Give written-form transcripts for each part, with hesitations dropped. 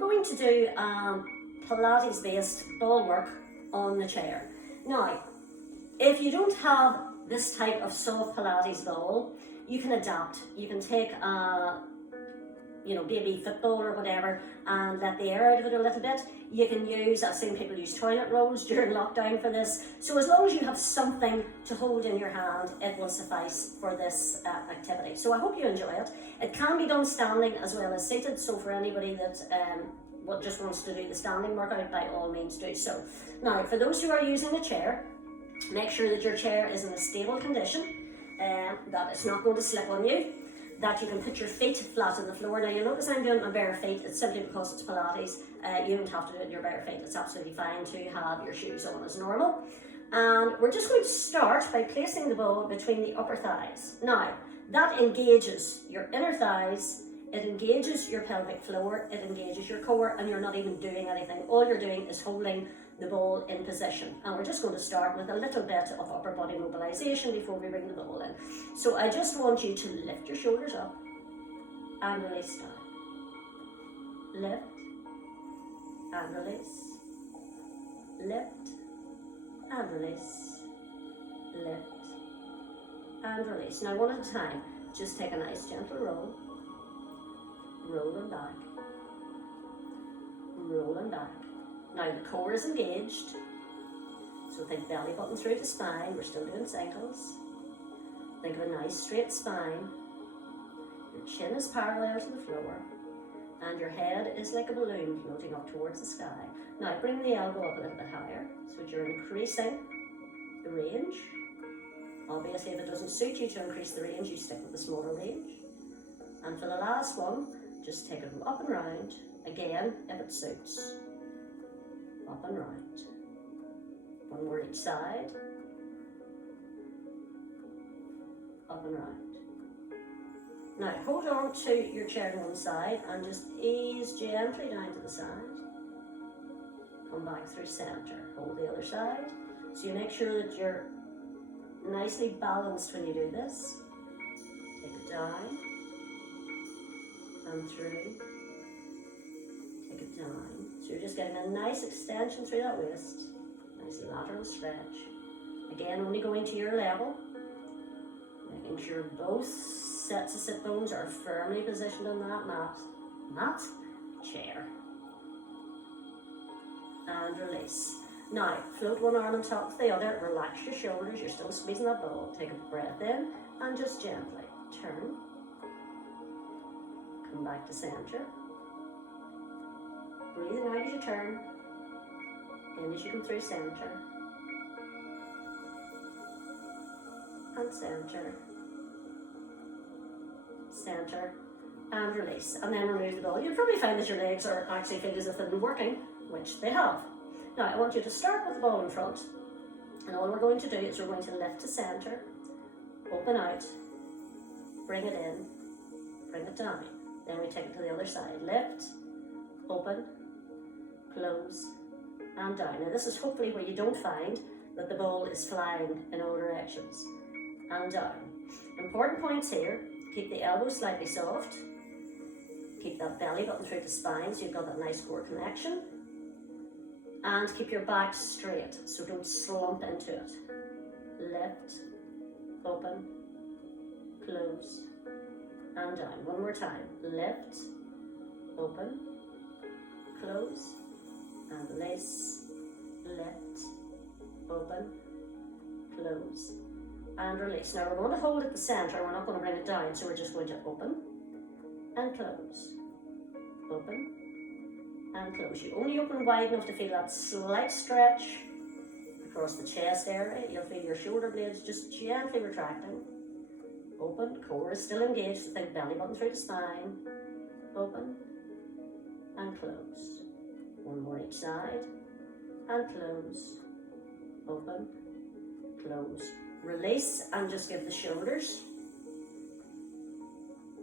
going to do Pilates-based ball work on the chair. Now, if you don't have this type of soft Pilates ball, you can adapt. You can take a baby football or whatever and let the air out of it a little bit. You can use, I've seen people use toilet rolls during lockdown for this. So as long as you have something to hold in your hand, it will suffice for this activity. So I hope you enjoy it. It can be done standing as well as seated. So for anybody that just wants to do the standing workout, by all means do so. Now, for those who are using a chair, make sure that your chair is in a stable condition, that it's not going to slip on you, that you can put your feet flat on the floor. Now you'll notice I'm doing it on bare feet. It's simply because it's Pilates. You don't have to do it in your bare feet. It's absolutely fine to have your shoes on as normal. And we're just going to start by placing the ball between the upper thighs. Now, that engages your inner thighs, it engages your pelvic floor, it engages your core, and you're not even doing anything. All you're doing is holding the ball in position. And we're just going to start with a little bit of upper body mobilization before we bring the ball in. So I just want you to lift your shoulders up and release down. Lift and release. Lift and release. Lift and release. Now one at a time, just take a nice gentle roll. Roll and back. Roll and back. Now the core is engaged, so think belly button through the spine. We're still doing cycles. Think of a nice straight spine. Your chin is parallel to the floor, and your head is like a balloon floating up towards the sky. Now bring the elbow up a little bit higher, so that you're increasing the range. Obviously, if it doesn't suit you to increase the range, you stick with the smaller range. And for the last one, just take it up and round, again, if it suits. Up and round. One more each side. Up and round. Now hold on to your chair on one side and just ease gently down to the side. Come back through centre. Hold the other side. So you make sure that you're nicely balanced when you do this. Take it down and through. Take it down. So you're just getting a nice extension through that waist, nice lateral stretch. Again, only going to your level, making sure both sets of sit bones are firmly positioned on that chair. And release. Now, float one arm on top of the other, relax your shoulders, you're still squeezing that ball. Take a breath in and just gently turn. Come back to centre. Breathing out as you turn, in as you come through centre, and centre, centre, and release, and then remove the ball. You'll probably find that your legs are actually feel as if they've been working, which they have. Now I want you to start with the ball in front, and all we're going to do is we're going to lift to centre, open out, bring it in, bring it down. Then we take it to the other side, lift, open, close, and down. Now this is hopefully where you don't find that the ball is flying in all directions. And down. Important points here, keep the elbows slightly soft, keep that belly button through the spine so you've got that nice core connection, and keep your back straight, so don't slump into it. Lift, open, close, and down. One more time, lift, open, close, and release, lift, open, close, and release. Now we're going to hold at the centre, we're not going to bring it down, so we're just going to open and close, open and close. You only open wide enough to feel that slight stretch across the chest area. You'll feel your shoulder blades just gently retracting. Open, core is still engaged, so think belly button through the spine, open and close. One more each side, and close, open, close, release, and just give the shoulders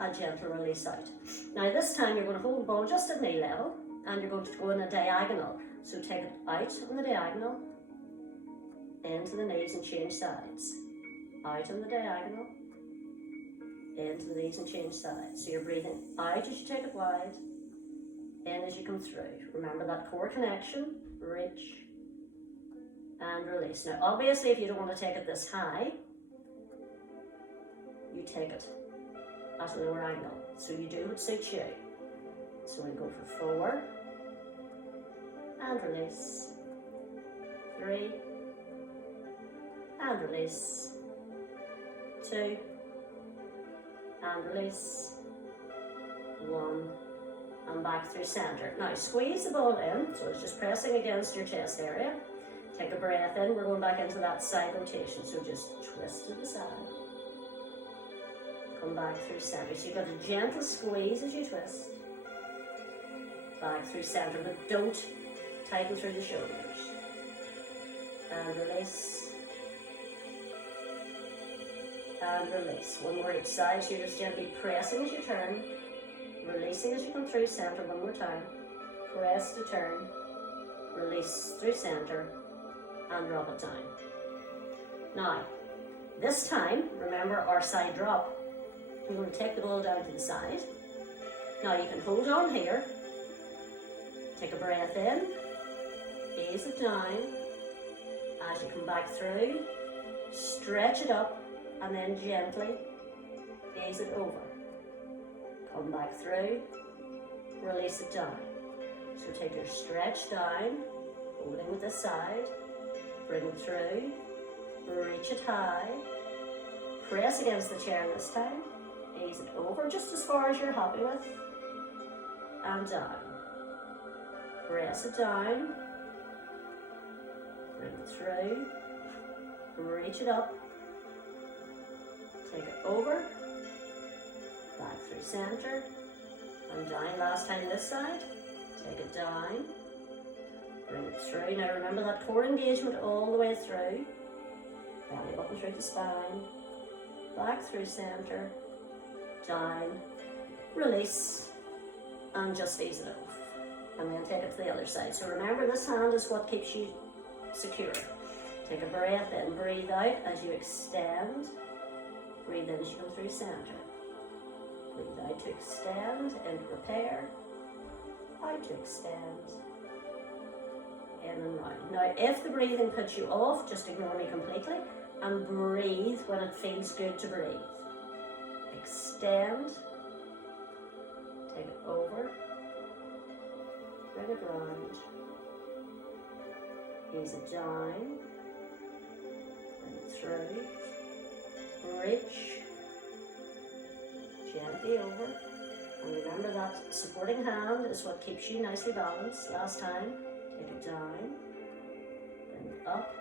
a gentle release out. Now this time you're going to hold the ball just at knee level, and you're going to go in a diagonal. So take it out on the diagonal, into the knees and change sides. Out on the diagonal, into the knees and change sides. So you're breathing out as you take it wide, in as you come through. Remember that core connection, reach and release. Now obviously if you don't want to take it this high, you take it at a lower angle. So you do what suits you. So we go for 4 and release, 3 and release, 2 and release, 1 and back through center. Now squeeze the ball in, so it's just pressing against your chest area. Take a breath in, we're going back into that side rotation, so just twist to the side. Come back through center. So you've got a gentle squeeze as you twist. Back through center, but don't tighten through the shoulders. And release. And release. One more each side, so you're just gently pressing as you turn. Releasing as you come through center one more time. Press to turn. Release through center. And drop it down. Now, this time, remember our side drop. We're going to take the ball down to the side. Now you can hold on here. Take a breath in. Ease it down. As you come back through, stretch it up and then gently ease it over. Come back through, release it down. So take your stretch down, holding with this side, bring it through, reach it high, press against the chair this time, ease it over just as far as you're happy with, and down. Press it down, bring it through, reach it up, take it over, back through center, and down. Last time this side, take it down, bring it through. Now remember that core engagement all the way through, belly button through the spine, back through center, down, release, and just ease it off. And then take it to the other side. So remember, this hand is what keeps you secure. Take a breath in, breathe out as you extend. Breathe in as you come through center. Breathe out to extend, into repair. Out to extend. In and round. Now, if the breathing puts you off, just ignore me completely and breathe when it feels good to breathe. Extend. Take it over. Bring it round. Ease it down. Bring it through. Reach. Gently over. And remember that supporting hand is what keeps you nicely balanced. Last time. Take it down. Bring it up.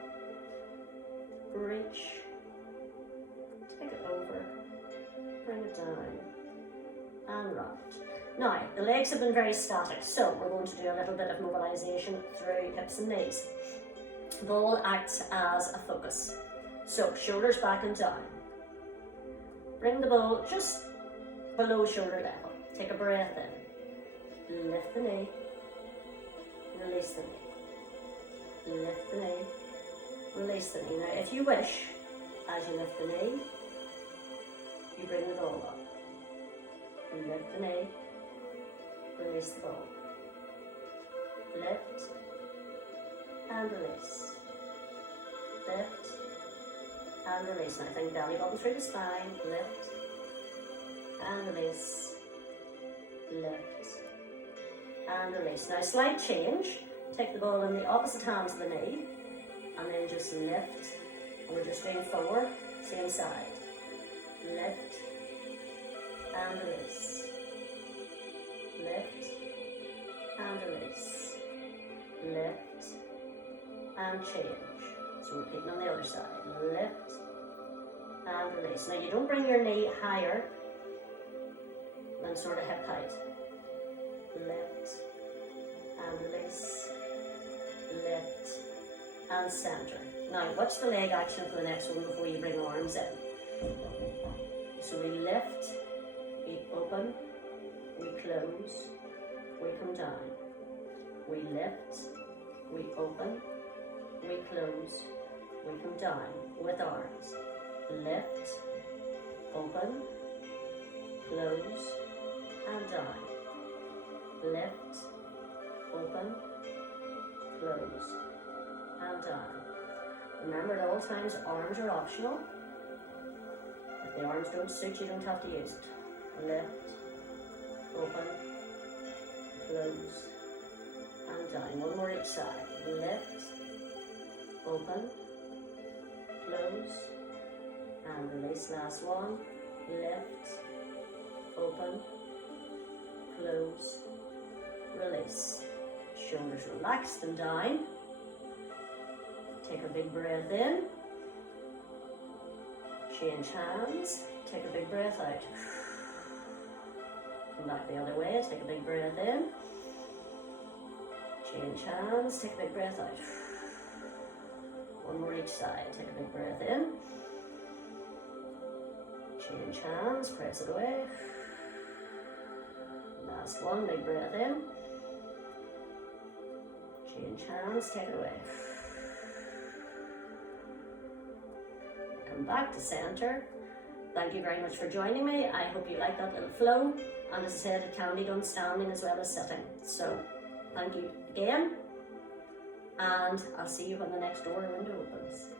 Reach. Take it over. Bring it down. And round. Now, the legs have been very static, so we're going to do a little bit of mobilization through hips and knees. The ball acts as a focus. So, shoulders back and down. Bring the ball just below shoulder level. Take a breath in. Lift the knee. Release the knee. Lift the knee. Release the knee. Now, if you wish, as you lift the knee, you bring the ball up. Lift the knee. Release the ball. Lift and release. Lift and release. Now think belly button through the spine. Lift and release. Lift and release. Now slight change. Take the ball in the opposite hand to the knee and then just lift. And we're just doing forward, same side. Lift and release. Lift and release. Lift and change. So repeating on the other side. Lift and release. Now you don't bring your knee higher than sort of hip height. Lift and release. Lift and center. Now watch the leg action for the next one before you bring arms in. So we lift, we open, we close, we come down. We lift, we open, we close, we come down with arms. Lift, open, close, and down. Lift, open, close, and down. Remember at all times, arms are optional. If the arms don't suit, you don't have to use it. Lift, open, close, and down. One more each side. Lift, open, close, and release. Last one. Lift, open, close, release. Shoulders relaxed and down. Take a big breath in. Change hands. Take a big breath out. Come back the other way. Take a big breath in. Change hands. Take a big breath out. One more each side. Take a big breath in. Change hands. Press it away. Last one. Big breath in. Change hands. Take it away. Come back to center. Thank you very much for joining me. I hope you like that little flow. And as I said, it can be done standing as well as sitting. So thank you again. And I'll see you when the next door or window opens.